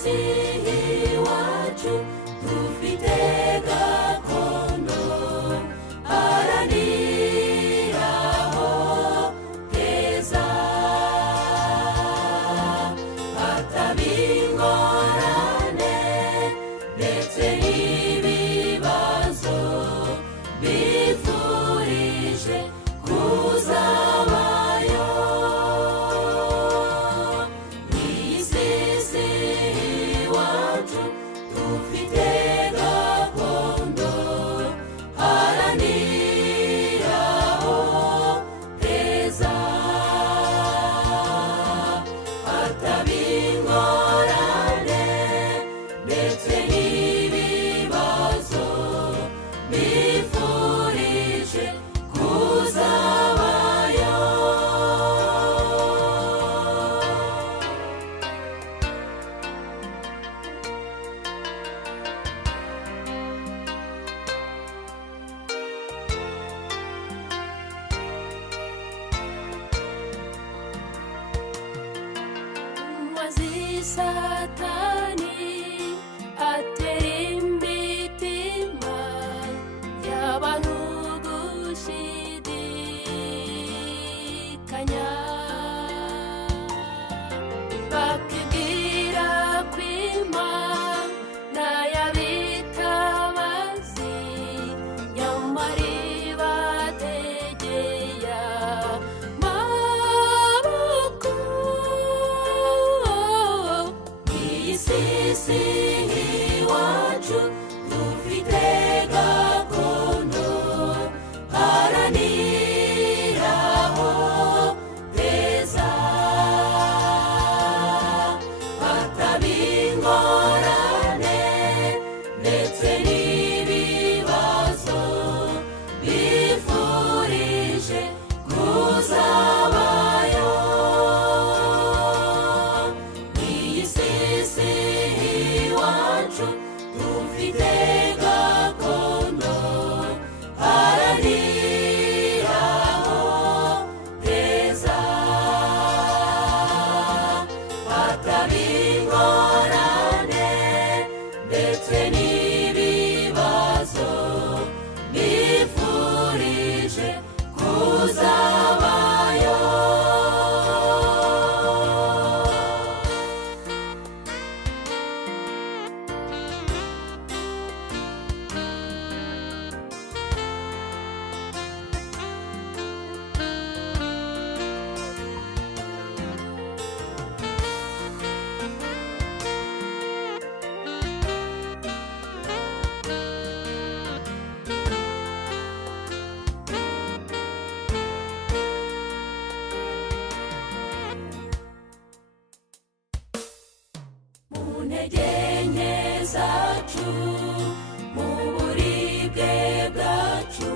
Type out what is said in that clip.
isi iwacu dufite gakondo haraniraho heza hataba ingorane ndetse n'ibibazo bifurije kuzabayo isi iwacu dufite gakondo haraniraho heza hataba ingorane ndetse n'ibibazo bifurije kuzabayo mazi satani atera imitima y'abantu gushidikanya bakibwira ko Imana yabitabazi nyamara ibategeye amaboko isi iwacu dufite gakondo haraniraho heza hataba ingorane ndetse n'ibibazo bifurije kuzabayo isi iwacu dufite gakondo haraniraho heza hataba ingorane ndetse n'ibibazo bifurije kuzabayo mu ntege nke zacu mu buribwe bwacu